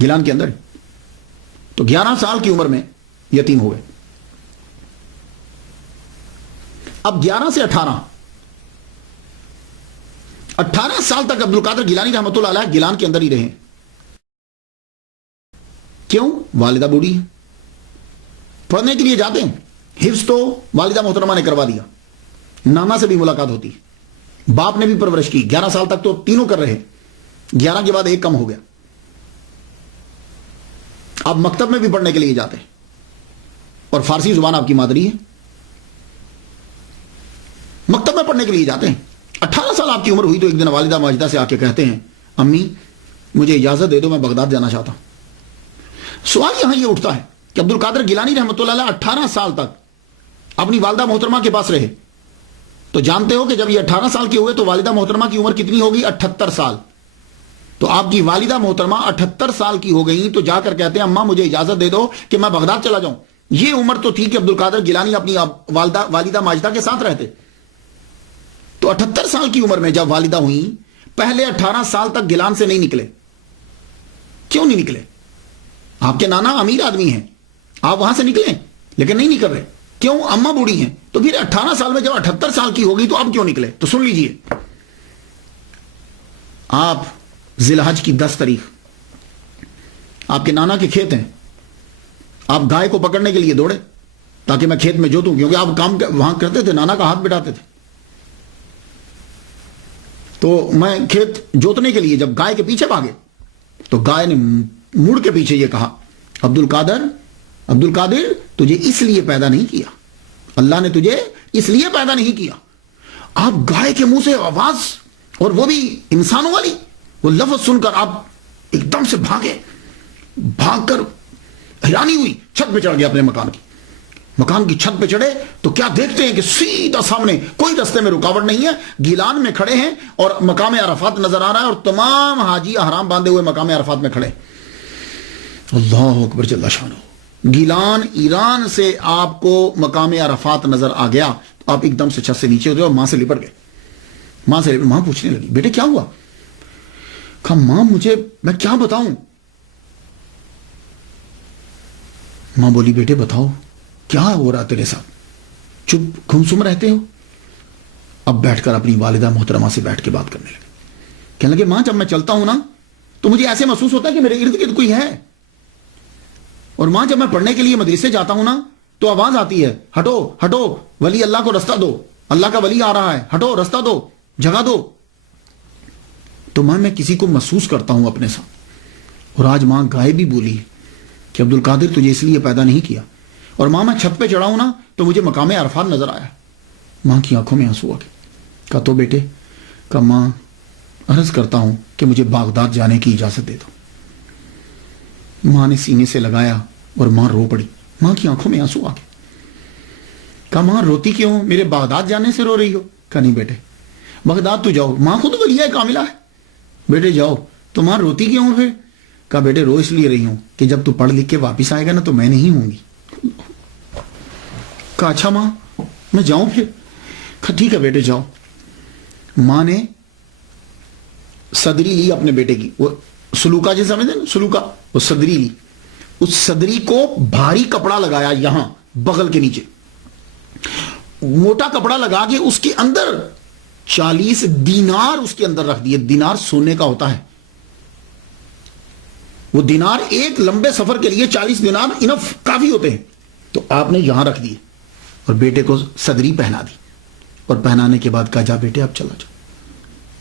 گیلان کے اندر. تو 11 سال کی عمر میں یتیم ہوئے. اب 11 سے 18 سال تک عبد القادر گیلانی رحمۃ اللہ علیہ گیلان کے اندر ہی رہے. کیوں؟ والدہ بوڑھی ہے, پڑھنے کے لیے جاتے ہیں, حفظ تو والدہ محترمہ نے کروا دیا, نانا سے بھی ملاقات ہوتی ہے, باپ نے بھی پرورش کی. 11 سال تک تو تینوں کر رہے, 11 کے بعد ایک کم ہو گیا. آپ مکتب میں بھی پڑھنے کے لیے جاتے ہیں, اور فارسی زبان آپ کی مادری ہے, مکتب میں پڑھنے کے لیے جاتے ہیں. 18 سال آپ کی عمر ہوئی تو ایک دن والدہ ماجدہ سے آ کے کہتے ہیں, امی مجھے اجازت دے دو, میں بغداد جانا چاہتا ہوں. سوال یہاں یہ اٹھتا ہے کہ عبد القادر گیلانی رحمۃ اللہ علیہ 18 سال تک اپنی والدہ محترمہ کے پاس رہے. تو جانتے ہو کہ جب یہ 18 سال کے ہوئے تو والدہ محترمہ کی عمر کتنی ہوگی؟ 78 سال. تو آپ کی والدہ محترمہ 78 سال کی ہو گئی تو جا کر کہتے ہیں اماں مجھے اجازت دے دو کہ میں بغداد چلا جاؤں. یہ عمر تو تھی کہ عبد القادر گیلانی اپنی والدہ ماجدہ کے ساتھ رہتے. تو 78 سال کی عمر میں جب والدہ ہوئی, پہلے 18 سال تک گیلان سے نہیں نکلے. کیوں نہیں نکلے؟ آپ کے نانا امیر آدمی ہیں, آپ وہاں سے نکلیں, لیکن نہیں نکل رہے. کیوں؟ اماں بوڑھی ہیں. تو پھر 18 سال میں جب 78 سال کی ہوگی تو اب کیوں نکلے؟ تو سن لیجئے, آپ ذی الحج کی 10 تاریخ آپ کے نانا کے کھیت ہیں, آپ گائے کو پکڑنے کے لیے دوڑے تاکہ میں کھیت میں جوتوں, کیونکہ آپ کام وہاں کرتے تھے, نانا کا ہاتھ بٹاتے تھے. تو میں کھیت جوتنے کے لیے جب گائے کے پیچھے بھاگے تو گائے نے مڑ کے پیچھے یہ کہا, عبد القادر تجھے اس لیے پیدا نہیں کیا, اللہ نے تجھے اس لیے پیدا نہیں کیا. آپ گائے کے منہ سے آواز, اور وہ بھی انسانوں والی, وہ لفظ سن کر آپ ایک دم سے بھاگ کر حیرانی ہوئی, چھت پہ چڑھ گیا اپنے مکان کی چھت پہ چڑھے تو کیا دیکھتے ہیں کہ سیدھا سامنے, کوئی رستے میں رکاوٹ نہیں ہے, گیلان میں کھڑے ہیں اور مقام عرفات نظر آ رہا ہے, اور تمام حاجی احرام باندھے ہوئے مقام عرفات میں کھڑے. اللہ اکبر جل شانہ. گیلان ایران سے آپ کو مقام عرفات نظر آ گیا تو آپ ایک دم سے چھت سے نیچے اترے اور ماں سے لپٹ گئے. ماں پوچھنے لگی, بیٹے کیا ہوا؟ کہا ماں میں کیا بتاؤں. ماں بولی بیٹے بتاؤ کیا ہو رہا تیرے ساتھ, چپ گمسم رہتے ہو. اب بیٹھ کر اپنی والدہ محترمہ سے بیٹھ کے بات کرنے لگے. کہنے لگے ماں جب میں چلتا ہوں نا تو مجھے ایسے محسوس ہوتا ہے کہ میرے ارد گرد کوئی ہے, اور ماں جب میں پڑھنے کے لیے مدرسے جاتا ہوں نا تو آواز آتی ہے, ہٹو ہٹو ولی اللہ کو رستہ دو, اللہ کا ولی آ رہا ہے, ہٹو رستہ دو, جگہ دو. تو میں کسی کو محسوس کرتا ہوں اپنے ساتھ. اور آج ماں گائے بھی بولی کہ عبد القادر تجھے اس لیے پیدا نہیں کیا. اور ماں میں چھت پہ چڑھا ہوں نا تو مجھے مقام عرفات نظر آیا. ماں کی آنکھوں میں آنسو آ گئے. کہا تو بیٹے, کہا ماں عرض کرتا ہوں کہ مجھے بغداد جانے کی اجازت دے دو. ماں نے سینے سے لگایا اور ماں رو پڑی. ماں کی آنکھوں میں آنسو آ گئے. کہا ماں روتی کیوں, میرے بغداد جانے سے رو رہی ہو؟ کہا نہیں بیٹے بغداد تو جاؤ, ماں خود ولیہ کاملہ ہے, بیٹے جاؤ. تو ماں روتی کیوں ہو پھر؟ کہا بیٹے رو اس لیے رہی ہوں کہ جب تو پڑھ لکھ کے واپس آئے گا نا تو میں نہیں ہوں گی. کہا اچھا ماں میں جاؤں پھر؟ کہا ٹھیک ہے بیٹے جاؤ. ماں نے صدری لی اپنے بیٹے کی, وہ سلوکا جیسے سمجھتے ہیں سلوکا, وہ صدری لی. اس صدری کو بھاری کپڑا لگایا, یہاں بغل کے نیچے موٹا کپڑا لگا کے اس کے اندر 40 دینار اس کے اندر رکھ دیے. دینار سونے کا ہوتا ہے, وہ دینار ایک لمبے سفر کے لیے 40 دینار انف کافی ہوتے ہیں. تو آپ نے یہاں رکھ دیے اور بیٹے کو صدری پہنا دی, اور پہنانے کے بعد کہا جا بیٹے اب چلا جاؤ,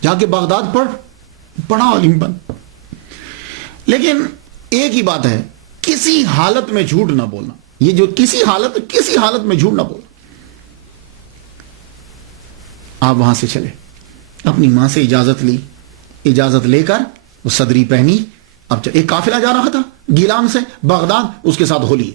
جا کے بغداد پڑھ, بڑا عالم بن. لیکن ایک ہی بات ہے, کسی حالت میں جھوٹ نہ بولنا. یہ جو کسی حالت میں جھوٹ نہ بولنا. آپ وہاں سے چلے, اپنی ماں سے اجازت لی, اجازت لے کر وہ صدری پہنی. اب ایک قافلہ جا رہا تھا گیلان سے بغداد, اس کے ساتھ ہو لی.